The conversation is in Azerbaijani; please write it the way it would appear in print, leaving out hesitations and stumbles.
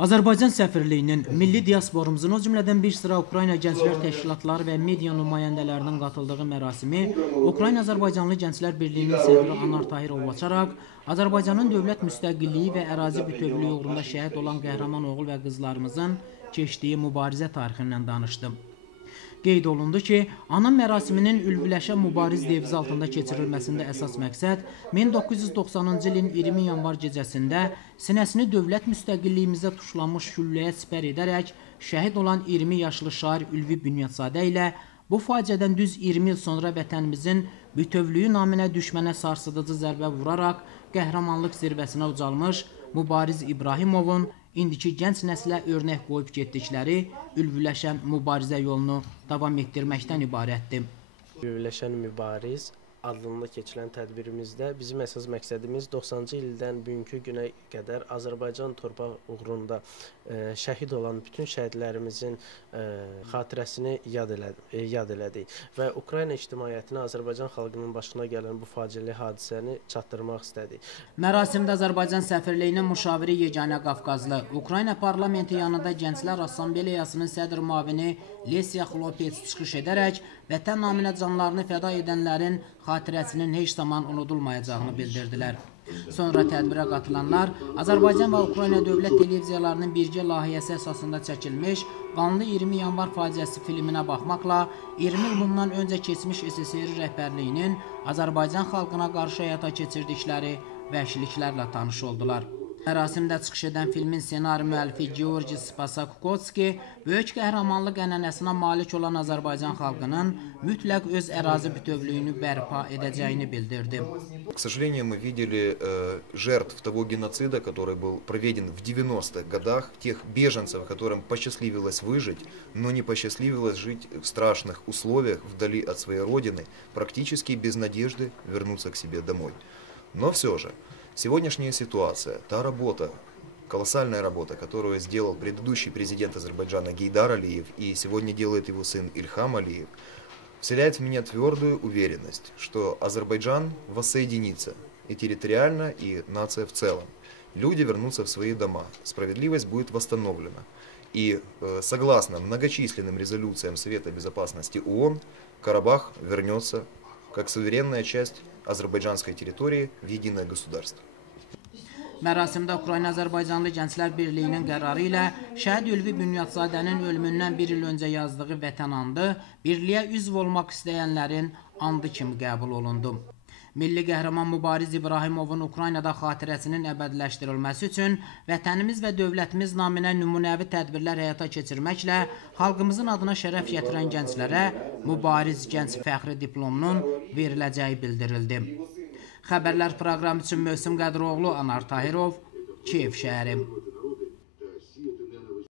Azərbaycan səfirliyinin, milli diasporumuzun, o cümlədən bir sıra Ukrayna Gənclər Təşkilatları və media nümayəndələrinin qatıldığı mərasimi Ukrayna Azərbaycanlı Gənclər Birliyinin sədri Anar Tahirov açaraq Azərbaycanın dövlət müstəqilliyi və ərazi bütövlüyü uğrunda şəhid olan qəhrəman oğul və qızlarımızın keçdiyi mübarizə tarixindən danışdı. Qeyd olundu ki, anam mərasiminin ülviləşən mübariz devizi altında keçirilməsində əsas məqsəd 1990-cı ilin 20 yanvar gecəsində sinəsini dövlət müstəqilliyimizə tuşlanmış gülləyə sipər edərək şəhid olan 20 yaşlı şair Ülvi Bünyadzadə ilə bu faciədən düz 20 il sonra vətənimizin bütövlüyü naminə düşmənə sarsıdıcı zərbə vuraraq qəhrəmanlıq zirvəsinə ucalmış Mübariz İbrahimovun indiki gənc nəslə örnək qoyub getdikləri ülviləşən mübarizə yolunu davam etdirməkdən ibarətdir. Ülviləşən mübariz adında keçilən tədbirimizdə bizim əsas məqsədimiz 90-cı ildən bugünkü günə qədər Azərbaycan torpaq uğrunda şəhid olan bütün şəhidlərimizin xatirəsini yad elədik və Ukrayna ictimaiyyətinə Azərbaycan xalqının başına gələn bu faciəli hadisəni çatdırmaq istədik. Mərasimdə Azərbaycan səfirliyinin müşaviri Yeganə Qafqazlı, Ukrayna parlamenti yanında Gənclər Assambleyasının sədr müavini Lesya Xlopets çıxış edərək vətən naminə canlarını fəda edənlərin xatirəsinin heç zaman unudulmayacağını bildirdilər. Sonra tədbirə qatılanlar Azərbaycan və Ukrayna dövlət televiziyalarının birgə layihəsi əsasında çəkilmiş qanlı 20 yanvar faciəsi filminə baxmaqla 20 il bundan öncə keçmiş SSR rəhbərliyinin Azərbaycan xalqına qarşı həyata keçirdikləri vəhşiliklərlə tanış oldular. Mərasimdə çıxış edən filmin ssenari müəllifi Georgi Spasakutski böyük qəhrəmanlıq ənənəsinə malik olan Azərbaycan xalqının mütləq öz ərazi bütövlüyünü bərpa edəcəyini bildirdi. К сожалению, мы видели жертв того геноцида, который был проведен в 90-х годах, тех беженцев, которым посчастливилось выжить, но не посчастливилось жить в страшных условиях вдали от своей родины, практически без надежды вернуться к себе домой. Но все же, сегодняшняя ситуация, та работа, колоссальная работа, которую сделал предыдущий президент Азербайджана Гейдар Алиев и сегодня делает его сын Ильхам Алиев, вселяет в меня твердую уверенность, что Азербайджан воссоединится и территориально, и нация в целом. Люди вернутся в свои дома, справедливость будет восстановлена. И согласно многочисленным резолюциям Совета Безопасности ООН, Карабах вернется как суверенная часть азərbaycanской территории в единое государство. Mərasimdə Ukrayna Azərbaycanlı Gənclər Birliyinin qərarı ilə şəhid Ülvi Bünyadzadənin ölümündən bir il öncə yazdığı vətən andı birliyə üzv olmaq istəyənlərin andı kimi qəbul olundu. Milli qəhrəman Mübariz İbrahimovun Ukraynada xatirəsinin əbədiləşdirilməsi üçün vətənimiz və dövlətimiz naminə nümunəvi tədbirlər həyata keçirməklə xalqımızın adına şərəf gətirən gənclərə Mübariz Gənc Fəxri diplomunun veriləcəyi bildirildi. Xəbərlər proqramı üçün Mövsüm Qədroğlu, Anar Tahirov, Kiyev şəhəri.